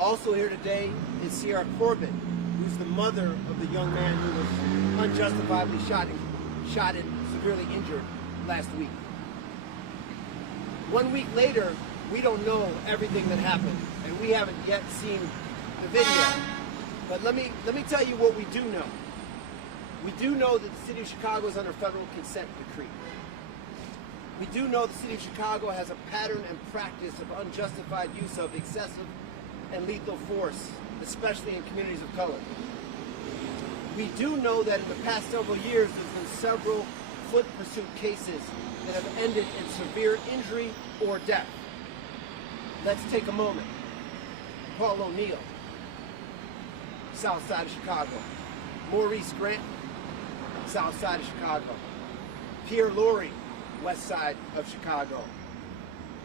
Also here today is Sierra Corbett, who's the mother of the young man who was unjustifiably shot and severely injured last week. 1 week later, we don't know everything that happened, and we haven't yet seen the video. But let me tell you what we do know. We do know that the City of Chicago is under federal consent decree. We do know the City of Chicago has a pattern and practice of unjustified use of excessive and lethal force, especially in communities of color. We do know that in the past several years, there's been several foot pursuit cases that have ended in severe injury or death. Let's take a moment. Paul O'Neill, south side of Chicago. Maurice Grant, south side of Chicago. Pierre Lorre, west side of Chicago.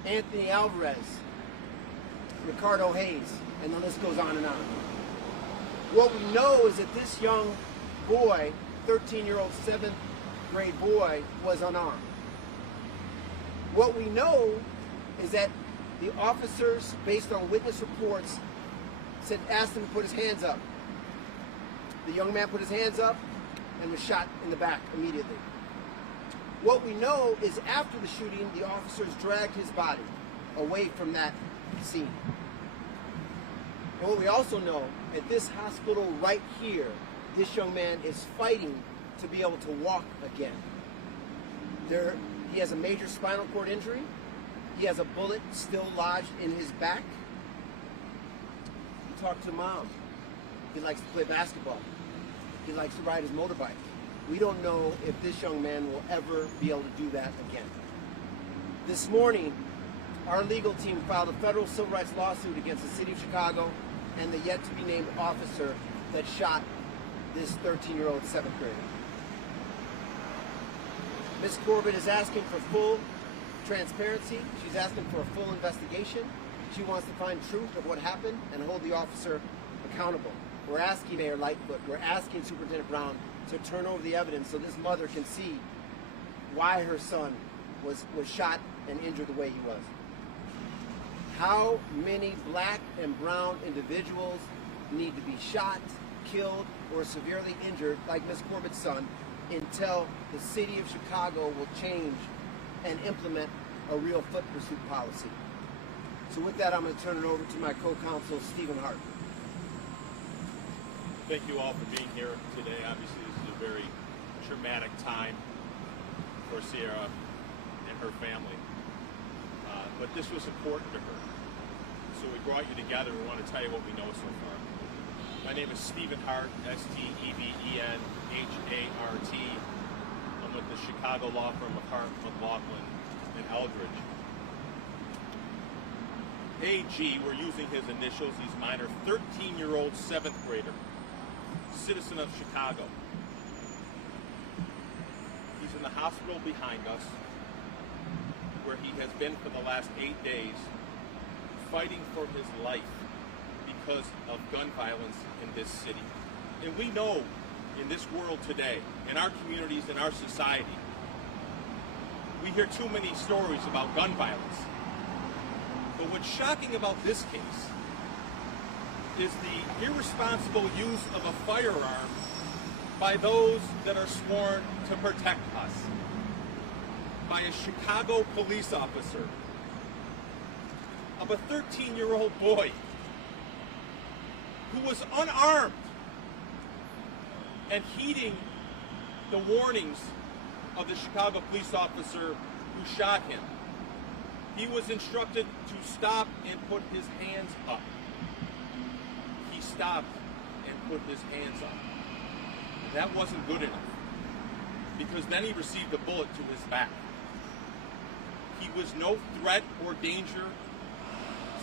Anthony Alvarez, Ricardo Hayes, and the list goes on and on. What we know is that this young boy, 13-year-old 7th grade boy, was unarmed. What we know is that the officers, based on witness reports, asked him to put his hands up. The young man put his hands up and was shot in the back immediately. What we know is after the shooting, the officers dragged his body away from that scene. And what we also know, at this hospital right here, this young man is fighting to be able to walk again. He has a major spinal cord injury. He has a bullet still lodged in his back. He talked to Mom. He likes to play basketball. He likes to ride his motorbike. We don't know if this young man will ever be able to do that again. This morning, our legal team filed a federal civil rights lawsuit against the City of Chicago and the yet-to-be-named officer that shot this 13-year-old 7th grader. Ms. Corbett is asking for full transparency. She's asking for a full investigation. She wants to find truth of what happened and hold the officer accountable. We're asking Mayor Lightfoot, we're asking Superintendent Brown to turn over the evidence so this mother can see why her son was shot and injured the way he was. How many black and brown individuals need to be shot, killed, or severely injured, like Ms. Corbett's son, until the City of Chicago will change and implement a real foot pursuit policy? So with that, I'm going to turn it over to my co-counsel, Stephen Hart. Thank you all for being here today. Obviously, this is a very traumatic time for Sierra and her family. But this was important to her. So we brought you together. We want to tell you what we know so far. My name is Stephen Hart, S-T-E-V-E-N-H-A-R-T. I'm with the Chicago law firm of Hart, McLaughlin, and Eldridge. AG, we're using his initials. He's minor, 13-year-old 7th grader, citizen of Chicago. He's in the hospital behind us, where he has been for the last 8 days, fighting for his life because of gun violence in this city. And we know in this world today, in our communities, in our society, we hear too many stories about gun violence. But what's shocking about this case is the irresponsible use of a firearm by those that are sworn to protect us, by a Chicago police officer, of a 13-year-old boy who was unarmed and heeding the warnings of the Chicago police officer who shot him. He was instructed to stop and put his hands up. He stopped and put his hands up. That wasn't good enough, because then he received a bullet to his back. He was no threat or danger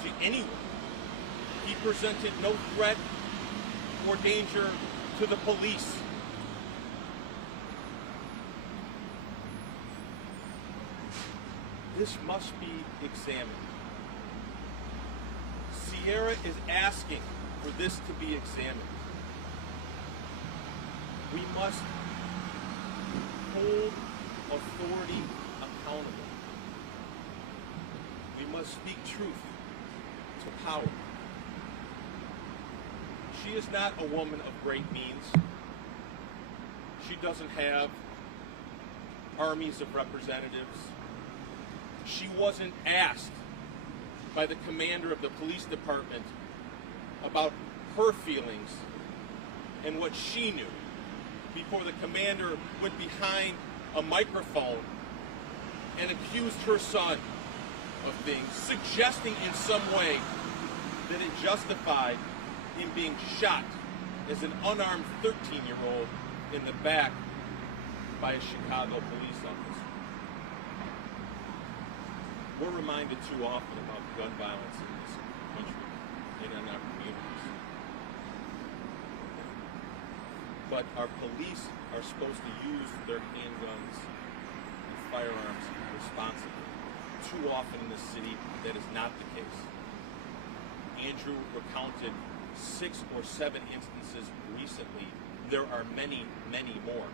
to anyone. He presented no threat or danger to the police. This must be examined. Sierra is asking for this to be examined. We must hold authority accountable. We must speak truth to power. She is not a woman of great means. She doesn't have armies of representatives. She wasn't asked by the commander of the police department about her feelings and what she knew before the commander went behind a microphone and accused her son of things, suggesting in some way that it justified him being shot as an unarmed 13-year-old in the back by a Chicago police officer. We're reminded too often about gun violence in this country and in our communities. But our police are supposed to use their handguns and firearms responsibly. Too often in this city, that is not the case. Andrew recounted 6 or 7 instances recently. There are many, many more.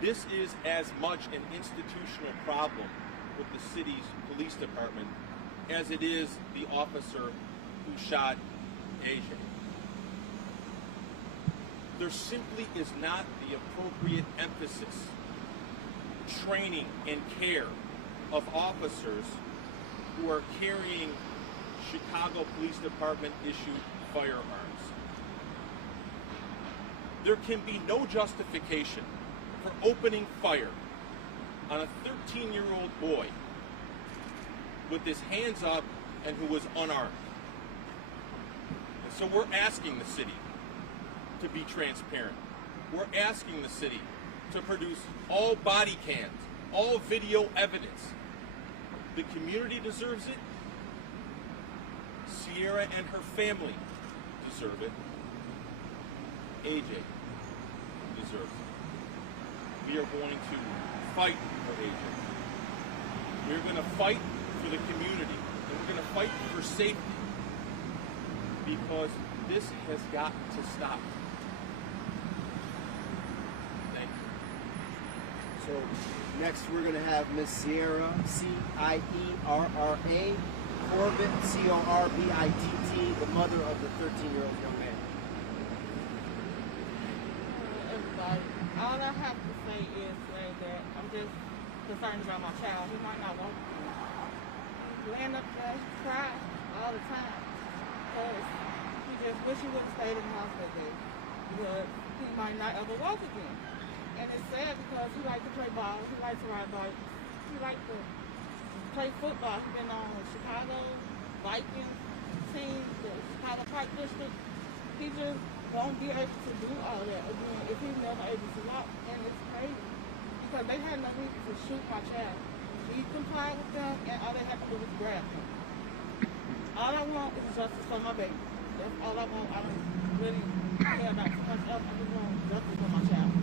This is as much an institutional problem with the city's police department as it is the officer who shot AJ. There simply is not the appropriate emphasis, training, and care of officers who are carrying Chicago Police Department issued firearms. There can be no justification for opening fire on a 13-year-old boy with his hands up and who was unarmed. And so we're asking the city to be transparent. We're asking the city to produce all body cams, all video evidence. The community deserves it. Sierra and her family deserve it. AJ deserves it. We are going to fight for AJ. We're going to fight for the community. And we're going to fight for safety. Because this has got to stop. Thank you. So next we're going to have Miss Sierra, Cierra Corbitt, Corbitt, the mother of the 13-year-old young man. Everybody, all I have to say is that I'm just concerned about my child. He might not want to. He laying up there, he cries all the time. Because he just wish he would have stayed in the house that day. Because he might not ever walk again. And it's sad because he likes to play ball, he likes to ride bikes, he likes to play football. He's been on the Chicago Vikings team, the Chicago Park District. He just won't be able to do all that again if he's never able to walk. And it's crazy because they had no reason to shoot my child. He complied with them, and all they had to do was grab him. All I want is justice for my baby. That's all I want. I don't really care about too much else. I just want justice for my child.